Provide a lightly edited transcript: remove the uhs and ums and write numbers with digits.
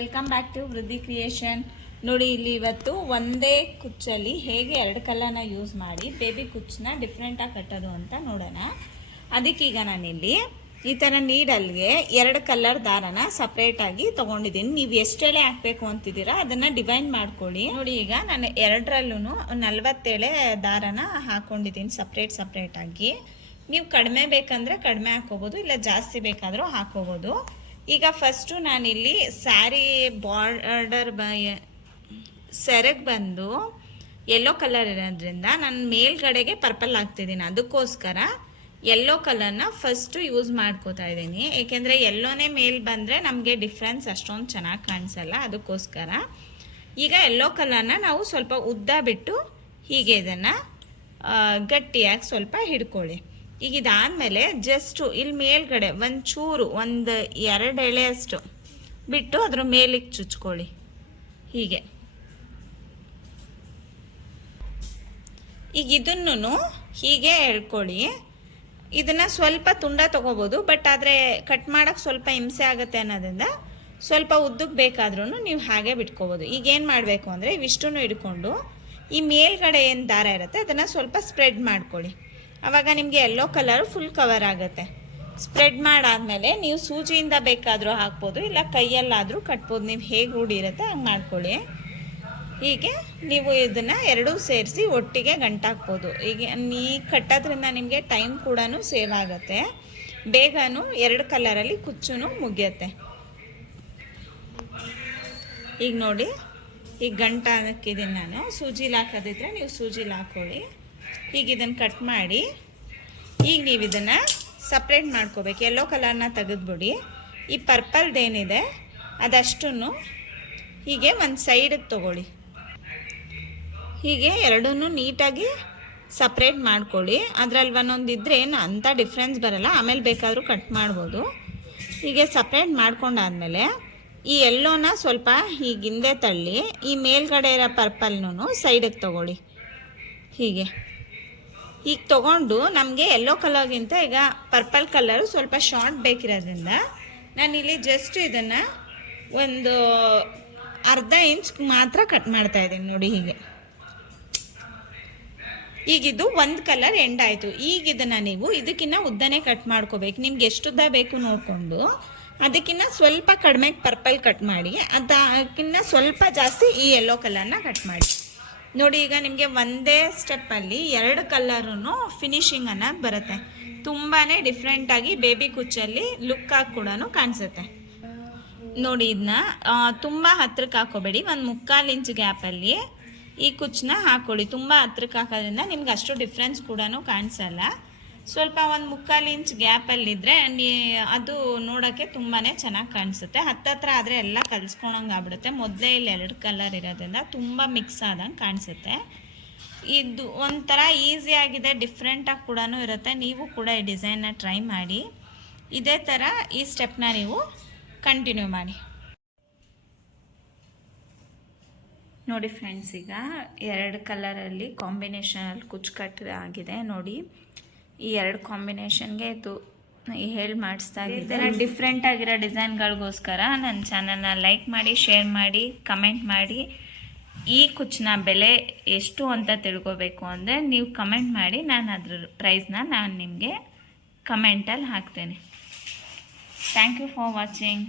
Welcome back to ವೃದ್ಧಿ creation. ನೋಡಿ, ಇಲ್ಲಿ ಇವತ್ತು ಒಂದೇ ಕುಚ್ಚಲ್ಲಿ ಹೇಗೆ ಎರಡು ಕಲ್ಲನ್ನ ಯೂಸ್ ಮಾಡಿ ಬೇಬಿ ಕುಚ್ಚನ್ನ ಡಿಫ್ರೆಂಟಾಗಿ ಕಟ್ಟೋದು ಅಂತ ನೋಡೋಣ. ಅದಕ್ಕೀಗ ನಾನಿಲ್ಲಿ ಈ ಥರ ನೀಡಲ್ಗೆ ಎರಡು ಕಲರ್ ದಾರನ ಸಪ್ರೇಟಾಗಿ ತೊಗೊಂಡಿದ್ದೀನಿ. ನೀವು ಎಷ್ಟು ಎಳೆ ಹಾಕಬೇಕು ಅಂತಿದ್ದೀರಾ ಅದನ್ನು ಡಿವೈಡ್ ಮಾಡ್ಕೊಳ್ಳಿ. ನೋಡಿ, ಈಗ ನಾನು ಎರಡರಲ್ಲೂ 40 ಎಳೆ ದಾರನ ಹಾಕ್ಕೊಂಡಿದ್ದೀನಿ ಸಪ್ರೇಟಾಗಿ. ನೀವು ಕಡಿಮೆ ಬೇಕಂದರೆ ಕಡಿಮೆ ಹಾಕ್ಕೋಬೋದು, ಇಲ್ಲ ಜಾಸ್ತಿ ಬೇಕಾದರೂ ಹಾಕ್ಕೋಬೋದು. ಈಗ ಫಸ್ಟು ನಾನಿಲ್ಲಿ ಸ್ಯಾರಿ ಬಾರ್ಡರ್ ಸೆರೆಗೆ ಬಂದು ಯೆಲ್ಲೋ ಕಲರ್ ಇರೋದ್ರಿಂದ ನಾನು ಮೇಲ್ಗಡೆಗೆ ಪರ್ಪಲ್ ಹಾಕ್ತಿದ್ದೀನಿ. ಅದಕ್ಕೋಸ್ಕರ ಯೆಲ್ಲೋ ಕಲರ್ನ ಫಸ್ಟು ಯೂಸ್ ಮಾಡ್ಕೋತಾ ಇದ್ದೀನಿ. ಏಕೆಂದರೆ ಯೆಲ್ಲೋನೇ ಮೇಲ್ ಬಂದರೆ ನಮಗೆ ಡಿಫ್ರೆನ್ಸ್ ಅಷ್ಟೊಂದು ಚೆನ್ನಾಗಿ ಕಾಣಿಸಲ್ಲ. ಅದಕ್ಕೋಸ್ಕರ ಈಗ ಯೆಲ್ಲೋ ಕಲರ್ನ ನಾವು ಸ್ವಲ್ಪ ಉದ್ದ ಬಿಟ್ಟು ಹೀಗೆ ಇದನ್ನು ಗಟ್ಟಿಯಾಗಿ ಸ್ವಲ್ಪ ಹಿಡ್ಕೊಳ್ಳಿ. ಈಗ ಇದಾದಮೇಲೆ ಜಸ್ಟು ಇಲ್ಲಿ ಮೇಲ್ಗಡೆ ಒಂಚೂರು 1-2 ಎಳೆಯಷ್ಟು ಬಿಟ್ಟು ಅದ್ರ ಮೇಲಿಗೆ ಚುಚ್ಕೊಳ್ಳಿ. ಹೀಗೆ ಈಗ ಇದನ್ನು ಹೀಗೆ ಎಳ್ಕೊಳ್ಳಿ. ಇದನ್ನು ಸ್ವಲ್ಪ ತುಂಡ ತೊಗೋಬೋದು, ಬಟ್ ಆದರೆ ಕಟ್ ಮಾಡೋಕ್ಕೆ ಸ್ವಲ್ಪ ಹಿಂಸೆ ಆಗುತ್ತೆ ಅನ್ನೋದ್ರಿಂದ ಸ್ವಲ್ಪ ಉದ್ದಕ್ಕೆ ಬೇಕಾದ್ರೂ ನೀವು ಹಾಗೆ ಬಿಟ್ಕೋಬೋದು. ಈಗೇನು ಮಾಡಬೇಕು ಅಂದರೆ ಇವಿಷ್ಟನ್ನು ಹಿಡ್ಕೊಂಡು ಈ ಮೇಲ್ಗಡೆ ಏನು ದಾರ ಇರುತ್ತೆ ಅದನ್ನು ಸ್ವಲ್ಪ ಸ್ಪ್ರೆಡ್ ಮಾಡ್ಕೊಳ್ಳಿ. ಆವಾಗ ನಿಮಗೆ ಯೆಲ್ಲೋ ಕಲರು ಫುಲ್ ಕವರ್ ಆಗುತ್ತೆ. ಸ್ಪ್ರೆಡ್ ಮಾಡಾದಮೇಲೆ ನೀವು ಸೂಜಿಯಿಂದ ಬೇಕಾದರೂ ಹಾಕ್ಬೋದು, ಇಲ್ಲ ಕೈಯಲ್ಲಾದರೂ ಕಟ್ಬೋದು. ನೀವು ಹೇಗೆ ರೂಢಿ ಇರುತ್ತೆ ಹಂಗೆ ಮಾಡ್ಕೊಳ್ಳಿ. ಹೀಗೆ ನೀವು ಇದನ್ನು ಎರಡೂ ಸೇರಿಸಿ ಒಟ್ಟಿಗೆ ಗಂಟಾಕ್ಬೋದು. ಈಗ ಈ ಕಟ್ಟೋದ್ರಿಂದ ನಿಮಗೆ ಟೈಮ್ ಕೂಡ ಸೇವ್ ಆಗುತ್ತೆ, ಬೇಗನೂ 2 ಕಲರಲ್ಲಿ ಕುಚ್ಚು ಮುಗಿಯುತ್ತೆ. ಈಗ ನೋಡಿ, ಈಗ ಗಂಟು ಹಾಕಿದ್ದೀನಿ ನಾನು. ಸೂಜಿಲಿ ಹಾಕೋದಿದ್ರೆ ನೀವು ಸೂಜಿಲಿ ಹಾಕ್ಕೊಳ್ಳಿ. ಈಗ ಇದನ್ನು ಕಟ್ ಮಾಡಿ ಈಗ ನೀವು ಇದನ್ನು ಸಪ್ರೇಟ್ ಮಾಡ್ಕೋಬೇಕು. ಯೆಲ್ಲೋ ಕಲರ್ನ ತೆಗೆದ್ಬಿಡಿ. ಈ ಪರ್ಪಲ್ದೇನಿದೆ ಅದಷ್ಟನ್ನು ಹೀಗೆ ಒಂದು ಸೈಡಿಗೆ ತೊಗೊಳ್ಳಿ. ಹೀಗೆ ಎರಡನ್ನೂ ನೀಟಾಗಿ ಸಪ್ರೇಟ್ ಮಾಡ್ಕೊಳ್ಳಿ. ಅದರಲ್ಲಿ ಒಂದೊಂದಿದ್ರೆ ಏನು ಅಂಥ ಡಿಫ್ರೆನ್ಸ್ ಬರಲ್ಲ, ಆಮೇಲೆ ಬೇಕಾದರೂ ಕಟ್ ಮಾಡ್ಬೋದು. ಹೀಗೆ ಸಪ್ರೇಟ್ ಮಾಡ್ಕೊಂಡಾದಮೇಲೆ ಈ ಯೆಲ್ಲೋನ ಸ್ವಲ್ಪ ಹೀಗೆ ಹಿಂದೆ ತಳ್ಳಿ ಈ ಮೇಲ್ಗಡೆ ಇರೋ ಪರ್ಪಲ್ನೂ ಸೈಡಿಗೆ ತೊಗೊಳ್ಳಿ. ಹೀಗೆ ತೊಗೊಂಡು ನಮಗೆ ಯೆಲ್ಲೋ ಕಲರ್ಗಿಂತ ಈಗ ಪರ್ಪಲ್ ಕಲರು ಸ್ವಲ್ಪ ಶಾರ್ಟ್ ಬೇಕಿರೋದ್ರಿಂದ ನಾನಿಲ್ಲಿ ಜಸ್ಟ್ ಇದನ್ನು ಒಂದು ಅರ್ಧ ಇಂಚ್ ಮಾತ್ರ ಕಟ್ ಮಾಡ್ತಾ ಇದ್ದೀನಿ. ನೋಡಿ, ಹೀಗೆ ಈಗಿದು ಒಂದು ಕಲರ್ ಎಂಡ್ ಆಯಿತು. ಈಗ ಇದನ್ನು ನೀವು ಇದಕ್ಕಿಂತ ಉದ್ದನೇ ಕಟ್ ಮಾಡ್ಕೋಬೇಕು. ನಿಮ್ಗೆ ಎಷ್ಟು ಉದ್ದ ಬೇಕು ನೋಡಿಕೊಂಡು ಅದಕ್ಕಿಂತ ಸ್ವಲ್ಪ ಕಡಿಮೆ ಪರ್ಪಲ್ ಕಟ್ ಮಾಡಿ, ಅದಕ್ಕಿಂತ ಸ್ವಲ್ಪ ಜಾಸ್ತಿ ಈ ಯೆಲ್ಲೋ ಕಲರ್ನ ಕಟ್ ಮಾಡಿ. ನೋಡಿ, ಈಗ ನಿಮಗೆ ಒಂದೇ ಸ್ಟೆಪ್ಪಲ್ಲಿ 2 ಕಲರೂ ಫಿನಿಶಿಂಗ್ ಅನ್ನೋದು ಬರುತ್ತೆ. ತುಂಬಾ ಡಿಫ್ರೆಂಟಾಗಿ ಬೇಬಿ ಕುಚ್ಚಲ್ಲಿ ಲುಕ್ಕಾಗಿ ಕೂಡ ಕಾಣಿಸುತ್ತೆ. ನೋಡಿ, ಇದನ್ನ ತುಂಬ ಹತ್ರಕ್ಕೆ ಹಾಕೋಬೇಡಿ. 1/4 ಇಂಚ್ ಗ್ಯಾಪಲ್ಲಿ ಈ ಕುಚ್ಚನ್ನ ಹಾಕ್ಕೊಳ್ಳಿ. ತುಂಬ ಹತ್ರಕ್ಕೆ ಹಾಕೋದ್ರಿಂದ ನಿಮ್ಗೆ ಅಷ್ಟು ಡಿಫ್ರೆನ್ಸ್ ಕೂಡ ಕಾಣಿಸಲ್ಲ. ಸ್ವಲ್ಪ 1/4 ಇಂಚ್ ಗ್ಯಾಪಲ್ಲಿದ್ದರೆ ಅದು ನೋಡೋಕ್ಕೆ ತುಂಬಾ ಚೆನ್ನಾಗಿ ಕಾಣಿಸುತ್ತೆ. ಹತ್ತತ್ರ ಆದರೆ ಎಲ್ಲ ಕಲಿಸ್ಕೊಳಂಗೆ ಆಗ್ಬಿಡುತ್ತೆ. ಮೊದಲೇ ಇಲ್ಲಿ 2 ಕಲರ್ ಇರೋದ್ರಿಂದ ತುಂಬ ಮಿಕ್ಸ್ ಆದಂಗೆ ಕಾಣಿಸುತ್ತೆ. ಇದು ಒಂಥರ ಈಸಿಯಾಗಿದೆ, ಡಿಫ್ರೆಂಟಾಗಿ ಕೂಡ ಇರುತ್ತೆ. ನೀವು ಕೂಡ ಈ ಡಿಸೈನ್ನ ಟ್ರೈ ಮಾಡಿ. ಇದೇ ಥರ ಈ ಸ್ಟೆಪ್ನ ನೀವು ಕಂಟಿನ್ಯೂ ಮಾಡಿ. ನೋಡಿ ಫ್ರೆಂಡ್ಸ್, ಈಗ 2 ಕಲರಲ್ಲಿ ಕಾಂಬಿನೇಷನಲ್ಲಿ ಕುಚ್ಚು ಕಟ್ ಆಗಿದೆ. ನೋಡಿ, ಈ 2 ಕಾಂಬಿನೇಷನ್ಗೆ ಹೇಳಿ ಮಾಡಿಸ್ತಾ ಇದ್ದೆ. ಡಿಫ್ರೆಂಟ್ ಆಗಿರೋ ಡಿಸೈನ್ಗಳಿಗೋಸ್ಕರ ನನ್ನ ಚಾನಲ್ನ ಲೈಕ್ ಮಾಡಿ, ಶೇರ್ ಮಾಡಿ, ಕಮೆಂಟ್ ಮಾಡಿ. ಈ ಕುಚ್ಚಿನ ಬೆಲೆ ಎಷ್ಟು ಅಂತ ತಿಳ್ಕೊಬೇಕು ಅಂದರೆ ನೀವು ಕಮೆಂಟ್ ಮಾಡಿ, ನಾನು ಅದ್ರ ಪ್ರೈಸ್ನ ನಾನು ನಿಮಗೆ ಕಮೆಂಟಲ್ಲಿ ಹಾಕ್ತೇನೆ. Thank you for watching.